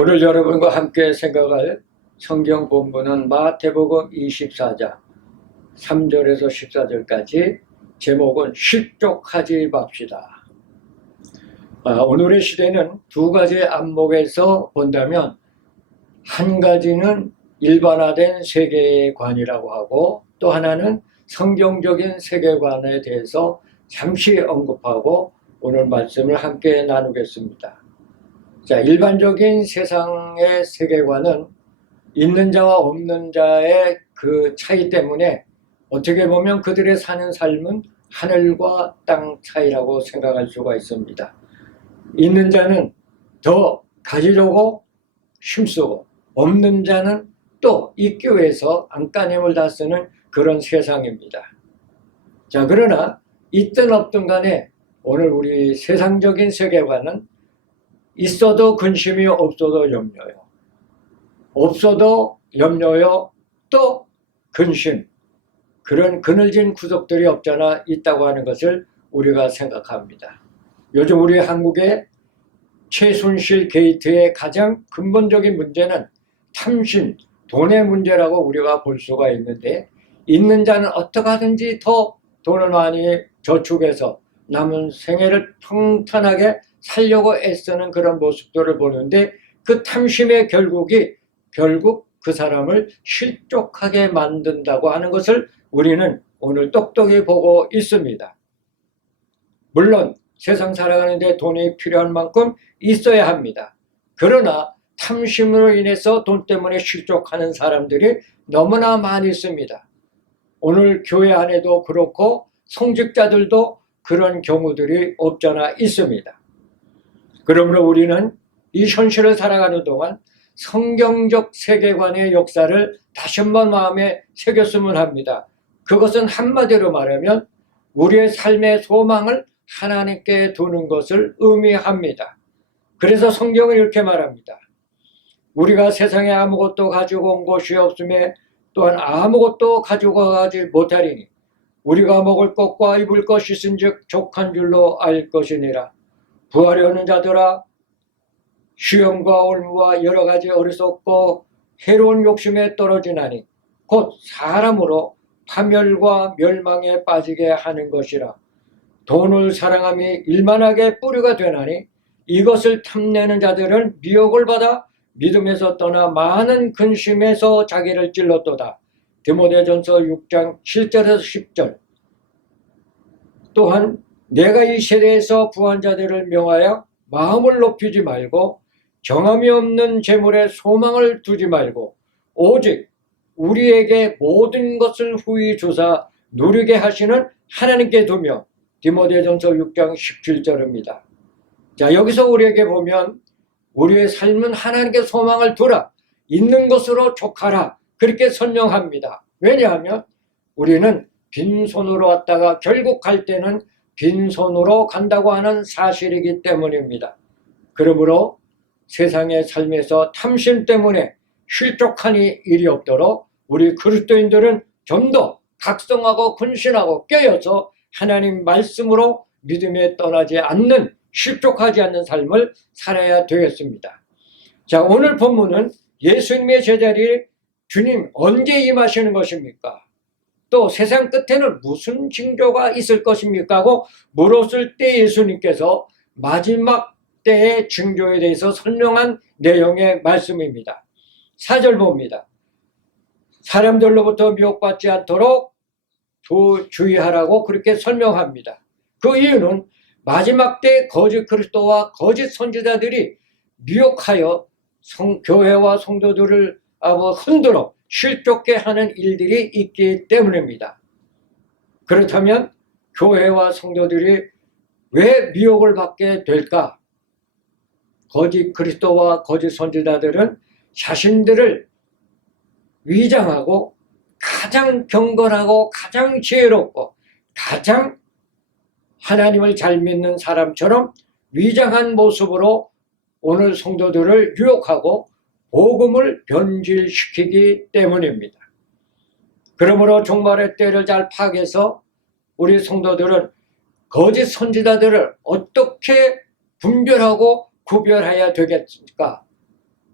오늘 여러분과 함께 생각할 성경 본문은 마태복음 24장 3절에서 14절까지 제목은 실족하지 맙시다. 오늘의 시대는 두 가지 안목에서 본다면 한 가지는 일반화된 세계관이라고 하고 또 하나는 성경적인 세계관에 대해서 잠시 언급하고 오늘 말씀을 함께 나누겠습니다. 자, 일반적인 세상의 세계관은 있는 자와 없는 자의 그 차이 때문에 어떻게 보면 그들의 사는 삶은 하늘과 땅 차이라고 생각할 수가 있습니다. 있는 자는 더 가지려고 힘쓰고 없는 자는 또 있기 위해서 안간힘을 다 쓰는 그런 세상입니다. 자, 그러나 있든 없든 간에 오늘 우리 세상적인 세계관은 있어도 근심이 없어도 염려요. 없어도 염려요. 또 근심. 그런 그늘진 구석들이 없잖아 있다고 하는 것을 우리가 생각합니다. 요즘 우리 한국의 최순실 게이트의 가장 근본적인 문제는 탐심, 돈의 문제라고 우리가 볼 수가 있는데 있는 자는 어떻게 하든지 더 돈을 많이 저축해서 남은 생애를 평탄하게 살려고 애쓰는 그런 모습들을 보는데 그 탐심의 결국 그 사람을 실족하게 만든다고 하는 것을 우리는 오늘 똑똑히 보고 있습니다. 물론 세상 살아가는데 돈이 필요한 만큼 있어야 합니다. 그러나 탐심으로 인해서 돈 때문에 실족하는 사람들이 너무나 많이 있습니다. 오늘 교회 안에도 그렇고 성직자들도 그런 경우들이 없잖아 있습니다. 그러므로 우리는 이 현실을 살아가는 동안 성경적 세계관의 역사를 다시 한번 마음에 새겼으면 합니다. 그것은 한마디로 말하면 우리의 삶의 소망을 하나님께 두는 것을 의미합니다. 그래서 성경은 이렇게 말합니다. 우리가 세상에 아무것도 가지고 온 것이 없음에 또한 아무것도 가지고 가지 못하리니 우리가 먹을 것과 입을 것이 있은즉 족한 줄로 알 것이니라. 부하려는 자들아, 시험과 올무와 여러 가지 어리석고 해로운 욕심에 떨어지나니 곧 사람으로 파멸과 멸망에 빠지게 하는 것이라. 돈을 사랑함이 일만하게 뿌리가 되나니 이것을 탐내는 자들은 미혹을 받아 믿음에서 떠나 많은 근심에서 자기를 찔렀도다. 디모데전서 6장 7절에서 10절. 또한 내가 이 세대에서 부한 자들을 명하여 마음을 높이지 말고 정함이 없는 재물에 소망을 두지 말고 오직 우리에게 모든 것을 후히 주사 누리게 하시는 하나님께 두며 디모데전서 6장 17절입니다. 자, 여기서 우리에게 보면 우리의 삶은 하나님께 소망을 두라. 있는 것으로 족하라. 그렇게 설명합니다. 왜냐하면 우리는 빈손으로 왔다가 결국 갈 때는 빈손으로 간다고 하는 사실이기 때문입니다. 그러므로 세상의 삶에서 탐심 때문에 실족하니 일이 없도록 우리 그리스도인들은 좀 더 각성하고 근신하고 깨어서 하나님 말씀으로 믿음에 떠나지 않는 실족하지 않는 삶을 살아야 되겠습니다. 자, 오늘 본문은 예수님의 제자리에 주님 언제 임하시는 것입니까? 또 세상 끝에는 무슨 징조가 있을 것입니까? 하고 물었을 때 예수님께서 마지막 때의 징조에 대해서 설명한 내용의 말씀입니다. 4절 봅니다. 사람들로부터 미혹받지 않도록 주의하라고 그렇게 설명합니다. 그 이유는 마지막 때 거짓 그리스도와 거짓 선지자들이 미혹하여 교회와 성도들을 흔들어 실족게 하는 일들이 있기 때문입니다. 그렇다면 교회와 성도들이 왜 미혹을 받게 될까? 거짓 그리스도와 거짓 선지자들은 자신들을 위장하고 가장 경건하고 가장 지혜롭고 가장 하나님을 잘 믿는 사람처럼 위장한 모습으로 오늘 성도들을 유혹하고 복음을 변질시키기 때문입니다. 그러므로 종말의 때를 잘 파악해서 우리 성도들은 거짓 선지자들을 어떻게 분별하고 구별해야 되겠습니까?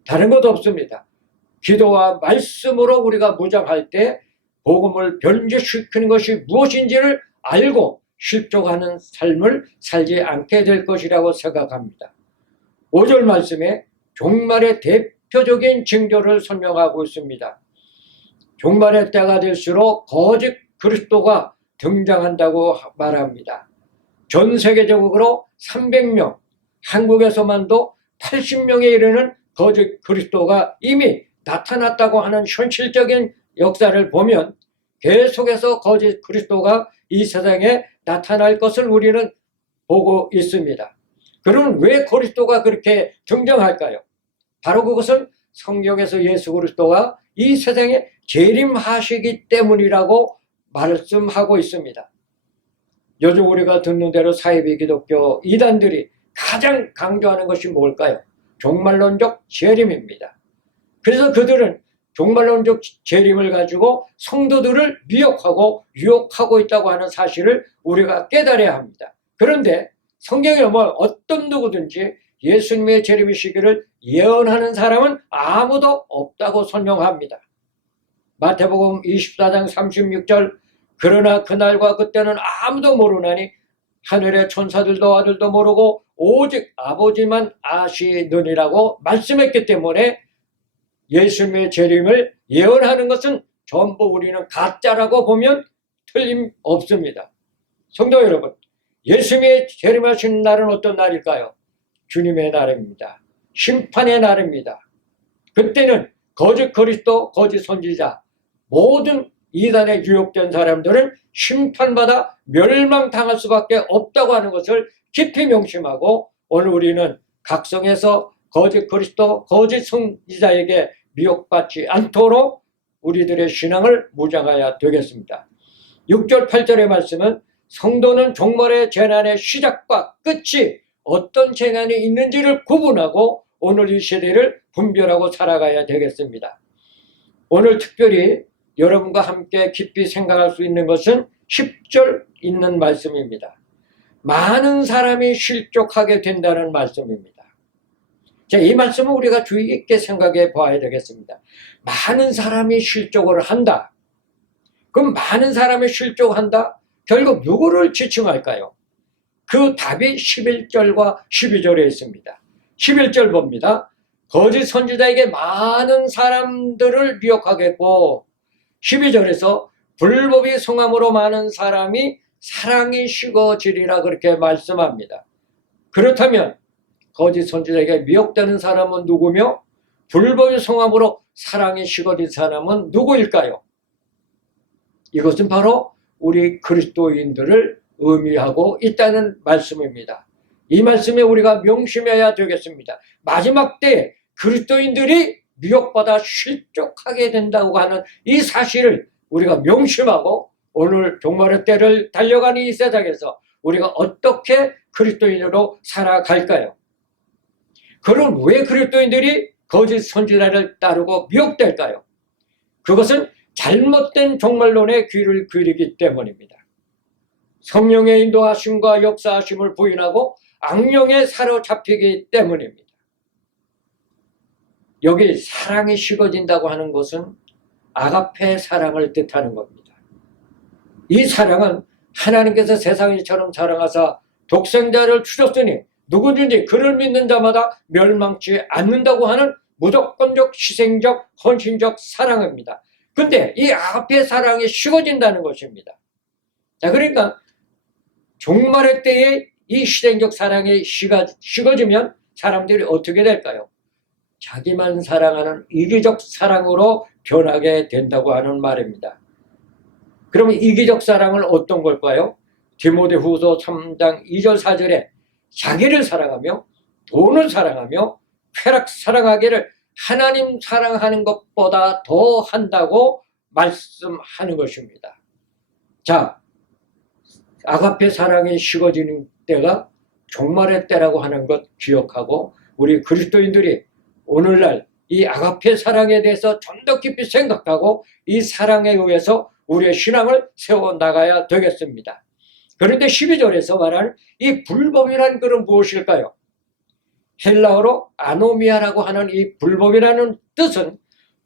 다른 것도 없습니다. 기도와 말씀으로 우리가 무장할 때 복음을 변질시키는 것이 무엇인지를 알고 실족하는 삶을 살지 않게 될 것이라고 생각합니다. 5절 말씀에 종말의 대표적인 징조를 설명하고 있습니다. 종말의 때가 될수록 거짓 그리스도가 등장한다고 말합니다. 전 세계적으로 300명, 한국에서만도 80명에 이르는 거짓 그리스도가 이미 나타났다고 하는 현실적인 역사를 보면 계속해서 거짓 그리스도가 이 세상에 나타날 것을 우리는 보고 있습니다. 그러면 왜 그리스도가 그렇게 등장할까요? 바로 그것은 성경에서 예수 그리스도가 이 세상에 재림하시기 때문이라고 말씀하고 있습니다. 요즘 우리가 듣는 대로 사이비 기독교 이단들이 가장 강조하는 것이 뭘까요? 종말론적 재림입니다. 그래서 그들은 종말론적 재림을 가지고 성도들을 미혹하고 유혹하고 있다고 하는 사실을 우리가 깨달아야 합니다. 그런데 성경에 보면 어떤 누구든지 예수님의 재림의 시기를 예언하는 사람은 아무도 없다고 설명합니다. 마태복음 24장 36절 그러나 그날과 그때는 아무도 모르나니 하늘의 천사들도 아들도 모르고 오직 아버지만 아시느니라고 말씀했기 때문에 예수님의 재림을 예언하는 것은 전부 우리는 가짜라고 보면 틀림없습니다. 성도 여러분, 예수님의 재림하시는 날은 어떤 날일까요? 주님의 날입니다. 심판의 날입니다. 그때는 거짓 그리스도, 거짓 선지자, 모든 이단에 유혹된 사람들은 심판받아 멸망당할 수밖에 없다고 하는 것을 깊이 명심하고 오늘 우리는 각성해서 거짓 그리스도, 거짓 선지자에게 미혹받지 않도록 우리들의 신앙을 무장해야 되겠습니다. 6절 8절의 말씀은 성도는 종말의 재난의 시작과 끝이 어떤 재난이 있는지를 구분하고 오늘 이 시대를 분별하고 살아가야 되겠습니다. 오늘 특별히 여러분과 함께 깊이 생각할 수 있는 것은 10절 있는 말씀입니다. 많은 사람이 실족하게 된다는 말씀입니다. 자, 이 말씀은 우리가 주의 깊게 생각해 봐야 되겠습니다. 많은 사람이 실족을 한다. 그럼 많은 사람이 실족한다? 결국 누구를 지칭할까요? 그 답이 11절과 12절에 있습니다. 11절 봅니다. 거짓 선지자에게 많은 사람들을 미혹하겠고 12절에서 불법이 성함으로 많은 사람이 사랑이 식어지리라 그렇게 말씀합니다. 그렇다면 거짓 선지자에게 미혹되는 사람은 누구며 불법이 성함으로 사랑이 식어진 사람은 누구일까요? 이것은 바로 우리 그리스도인들을 의미하고 있다는 말씀입니다. 이 말씀에 우리가 명심해야 되겠습니다. 마지막 때에 그리스도인들이 미혹받아 실족하게 된다고 하는 이 사실을 우리가 명심하고 오늘 종말의 때를 달려가는 이 세상에서 우리가 어떻게 그리스도인으로 살아갈까요? 그럼 왜 그리스도인들이 거짓 선지자를 따르고 미혹될까요? 그것은 잘못된 종말론에 귀를 기울이기 때문입니다. 성령의 인도하심과 역사하심을 부인하고 악령에 사로잡히기 때문입니다. 여기 사랑이 식어진다고 하는 것은 아가페 사랑을 뜻하는 겁니다. 이 사랑은 하나님께서 세상을 이처럼 사랑하사 독생자를 주셨으니 누구든지 그를 믿는 자마다 멸망치 않는다고 하는 무조건적 희생적 헌신적 사랑입니다. 근데 이 아가페 사랑이 식어진다는 것입니다. 자, 그러니까 종말의 때에 이 희생적 사랑이 식어지면 사람들이 어떻게 될까요? 자기만 사랑하는 이기적 사랑으로 변하게 된다고 하는 말입니다. 그러면 이기적 사랑은 어떤 걸까요? 디모데후서 3장 2절 4절에 자기를 사랑하며 돈을 사랑하며 쾌락 사랑하기를 하나님 사랑하는 것보다 더 한다고 말씀하는 것입니다. 자, 아가페 사랑이 식어지는 때가 종말의 때라고 하는 것 기억하고 우리 그리스도인들이 오늘날 이 아가페 사랑에 대해서 좀 더 깊이 생각하고 이 사랑에 의해서 우리의 신앙을 세워나가야 되겠습니다. 그런데 12절에서 말하는 이 불법이란 것은 무엇일까요? 헬라어로 아노미아라고 하는 이 불법이라는 뜻은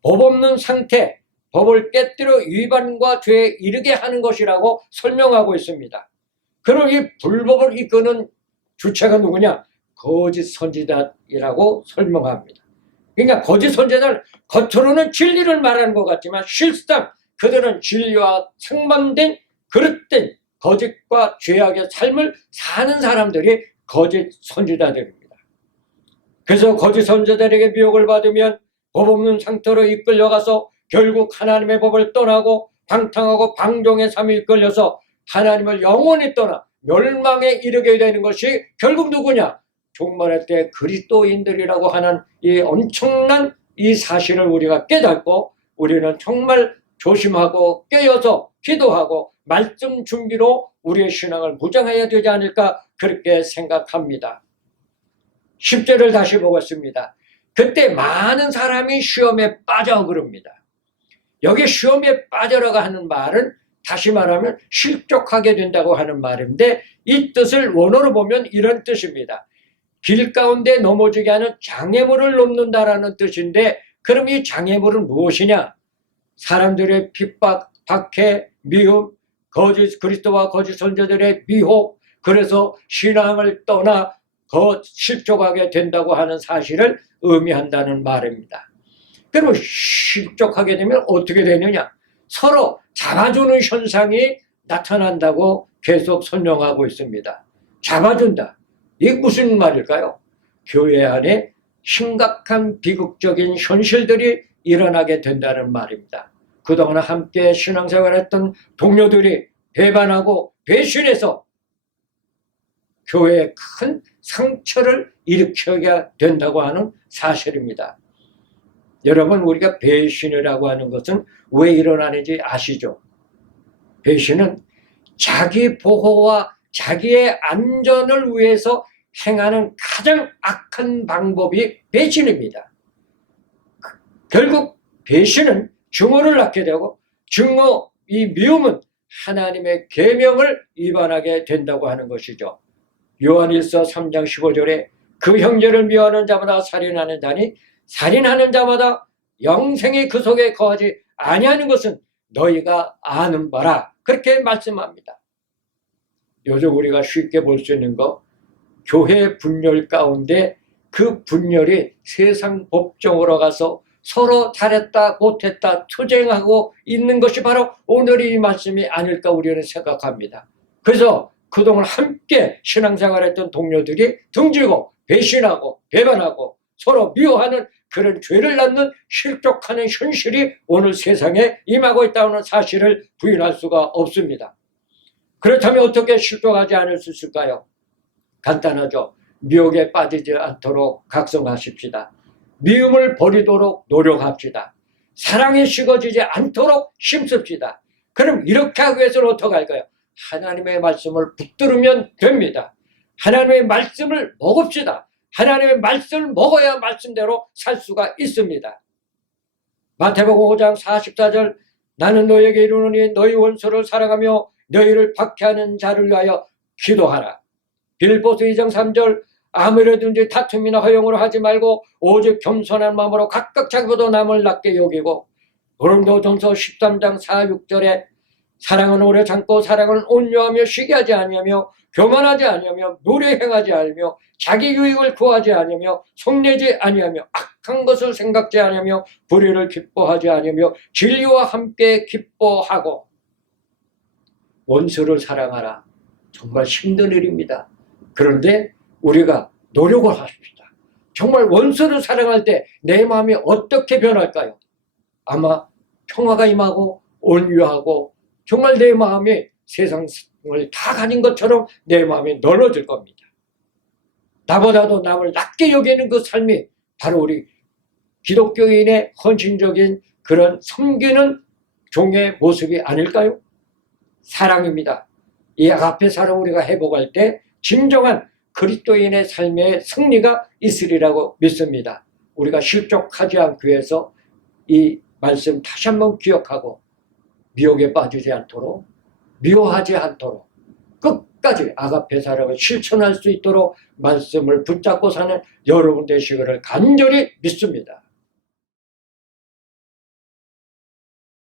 법 없는 상태, 법을 깨뜨려 위반과 죄에 이르게 하는 것이라고 설명하고 있습니다. 그럼 이 불법을 이끄는 주체가 누구냐? 거짓 선지자이라고 설명합니다. 그러니까 거짓 선지자는 겉으로는 진리를 말하는 것 같지만 실상 그들은 진리와 상반된 그릇된 거짓과 죄악의 삶을 사는 사람들이 거짓 선지자들입니다. 그래서 거짓 선지자들에게 미혹을 받으면 법 없는 상태로 이끌려가서 결국 하나님의 법을 떠나고 방탕하고 방종의 삶에 이끌려서 하나님을 영원히 떠나 멸망에 이르게 되는 것이 결국 누구냐? 종말의 때 그리스도인들이라고 하는 이 엄청난 이 사실을 우리가 깨닫고 우리는 정말 조심하고 깨어서 기도하고 말씀 준비로 우리의 신앙을 무장해야 되지 않을까 그렇게 생각합니다. 10절을 다시 보겠습니다. 그때 많은 사람이 시험에 빠져 그럽니다. 여기 시험에 빠져라고 하는 말은 다시 말하면 실족하게 된다고 하는 말인데 이 뜻을 원어로 보면 이런 뜻입니다. 길 가운데 넘어지게 하는 장애물을 놓는다라는 뜻인데 그럼 이 장애물은 무엇이냐? 사람들의 핍박, 박해, 미움, 거짓 그리스도와 거짓 선지자들의 미혹, 그래서 신앙을 떠나 실족하게 된다고 하는 사실을 의미한다는 말입니다. 그럼 실족하게 되면 어떻게 되느냐? 서로 잡아주는 현상이 나타난다고 계속 설명하고 있습니다. 잡아준다. 이게 무슨 말일까요? 교회 안에 심각한 비극적인 현실들이 일어나게 된다는 말입니다. 그동안 함께 신앙생활했던 동료들이 배반하고 배신해서 교회에 큰 상처를 일으키게 된다고 하는 사실입니다. 여러분, 우리가 배신이라고 하는 것은 왜 일어나는지 아시죠? 배신은 자기 보호와 자기의 안전을 위해서 행하는 가장 악한 방법이 배신입니다. 결국 배신은 증오를 낳게 되고 증오, 이 미움은 하나님의 계명을 위반하게 된다고 하는 것이죠. 요한일서 3장 15절에 그 형제를 미워하는 자마다 살인하는 자니 살인하는 자마다 영생이 그 속에 거하지 아니하는 것은 너희가 아는 바라. 그렇게 말씀합니다. 요즘 우리가 쉽게 볼 수 있는 거, 교회 분열 가운데 그 분열이 세상 법정으로 가서 서로 잘했다 못했다 투쟁하고 있는 것이 바로 오늘의 이 말씀이 아닐까 우리는 생각합니다. 그래서 그동안 함께 신앙생활했던 동료들이 등지고 배신하고 배반하고 서로 미워하는 그런 죄를 낳는 실족하는 현실이 오늘 세상에 임하고 있다는 사실을 부인할 수가 없습니다. 그렇다면 어떻게 실족하지 않을 수 있을까요? 간단하죠. 미혹에 빠지지 않도록 각성하십시다. 미움을 버리도록 노력합시다. 사랑에 식어지지 않도록 힘씁시다. 그럼 이렇게 하기 위해서는 어떻게 할까요? 하나님의 말씀을 붙들으면 됩니다. 하나님의 말씀을 먹읍시다. 하나님의 말씀을 먹어야 말씀대로 살 수가 있습니다. 마태복음 5장 44절 나는 너에게 이르노니 너희 원수를 사랑하며 너희를 박해하는 자를 위하여 기도하라. 빌보스 2장 3절 아무래든지 다툼이나 허용으로 하지 말고 오직 겸손한 마음으로 각각 자기보다 남을 낮게 여기고 고린도전서 13장 4, 6절에 사랑은 오래 참고 사랑은 온유하며 시기하지 아니하며 교만하지 아니하며 노래 행하지 아니하며 자기 유익을 구하지 아니하며 속내지 아니하며 악한 것을 생각지 아니하며 불의를 기뻐하지 아니하며 진리와 함께 기뻐하고 원수를 사랑하라. 정말 힘든 일입니다. 그런데 우리가 노력을 합시다. 정말 원수를 사랑할 때 내 마음이 어떻게 변할까요? 아마 평화가 임하고 온유하고 정말 내 마음이 세상을 다 가진 것처럼 내 마음이 넓어질 겁니다. 나보다도 남을 낮게 여기는 그 삶이 바로 우리 기독교인의 헌신적인 그런 섬기는 종의 모습이 아닐까요? 사랑입니다. 이 아가페 사랑 우리가 회복할 때 진정한 그리스도인의 삶의 승리가 있으리라고 믿습니다. 우리가 실족하지 않기 위해서 이 말씀 다시 한번 기억하고 미혹에 빠지지 않도록 미워하지 않도록 끝까지 아가페 사랑을 실천할 수 있도록 말씀을 붙잡고 사는 여러분 되시기를 간절히 믿습니다.